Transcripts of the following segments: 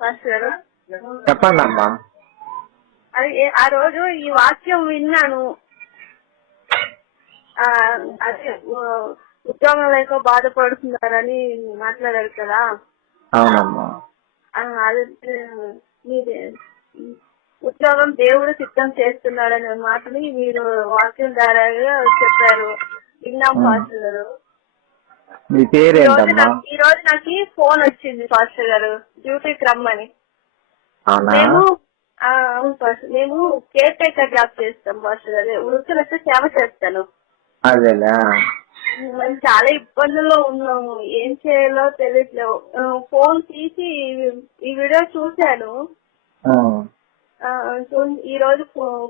Pastor గారు. చెప్పండి అమ్మా. అదే ఆ రోజు ఈ వాక్యం విన్నాను. అదే ఉద్యోగం లేక బాధపడుతున్నారని మాట్లాడారు కదా. అవునమ్మా. అదే మీదే ఉద్యోగం దేవుడు సిద్ధం చేస్తున్నాడనే మాటని మీరు వాక్యం ద్వారా చెప్పారు. విన్నాం పాస్టర్ గారు. మీ పేరేంటమ్మా? ఈ రోజు నాకు ఫోన్ వచ్చింది పాస్టర్ గారు, డ్యూటీకి రమ్మని. అవును పాస్టర్, మేము కేర్ టేకర్ జాబ్ చేస్తాం పాస్టర్ గారు. వృత్తులతో సేవ చేస్తాను. అదేలా మేము చాలా ఇబ్బందుల్లో ఉన్నాము, ఏం చేయాలో తెలియట్లేవు. ఫోన్ తీసి ఈ వీడియో చూశాను. ఈ రోజు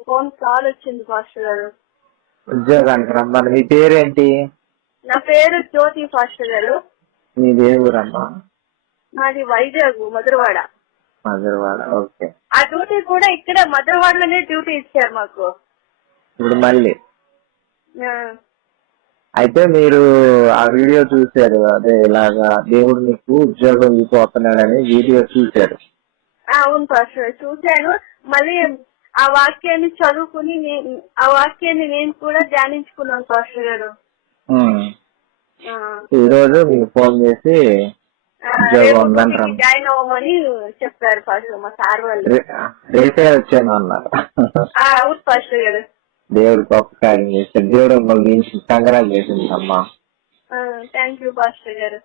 ఫోన్ కాల్ వచ్చింది పాస్టర్ గారు. ఉద్యోగానికి రమ్మని. మీ పేరేంటి? నా పేరు జ్యోతి పాస్టర్ గారు. మీది ఏ ఊరమ్మా? మాది వైజాగ్, మధురవాడ. మధురవాడ, ఓకే. ఆ డ్యూటీ కూడా ఇక్కడ మధురవాడలోనే డ్యూటీ ఇచ్చారు మాకు. ఇప్పుడు మళ్ళీ అయితే మీరు ఆ వీడియో చూశారు, అదే ఇలాగా దేవుడు మీకు ఉద్యోగం ఇవ్వబోతున్నాడని వీడియో చూశారు. అవును పాస్టర్, చూశాను. మళ్ళీ ఆ వాక్యాన్ని చదువుకుని ఆ వాక్యాన్ని నేను కూడా ధ్యానించుకున్నాను పాస్టర్ గారు. ఈ రోజు మీకు ఫోన్ చేసి జాయిన్ అవ్వమని చెప్పారు పాస్టర్ మా సార్ వాళ్ళు. రేపే వచ్చాను అన్నారు. అవును పాస్టర్ గారు. దేవుడు గొప్ప కార్యం చేశాడు. దేవుడు మళ్ళీ కంగ్రాచులేషన్స్ అమ్మా. థ్యాంక్ యూ పాస్టర్ గారు.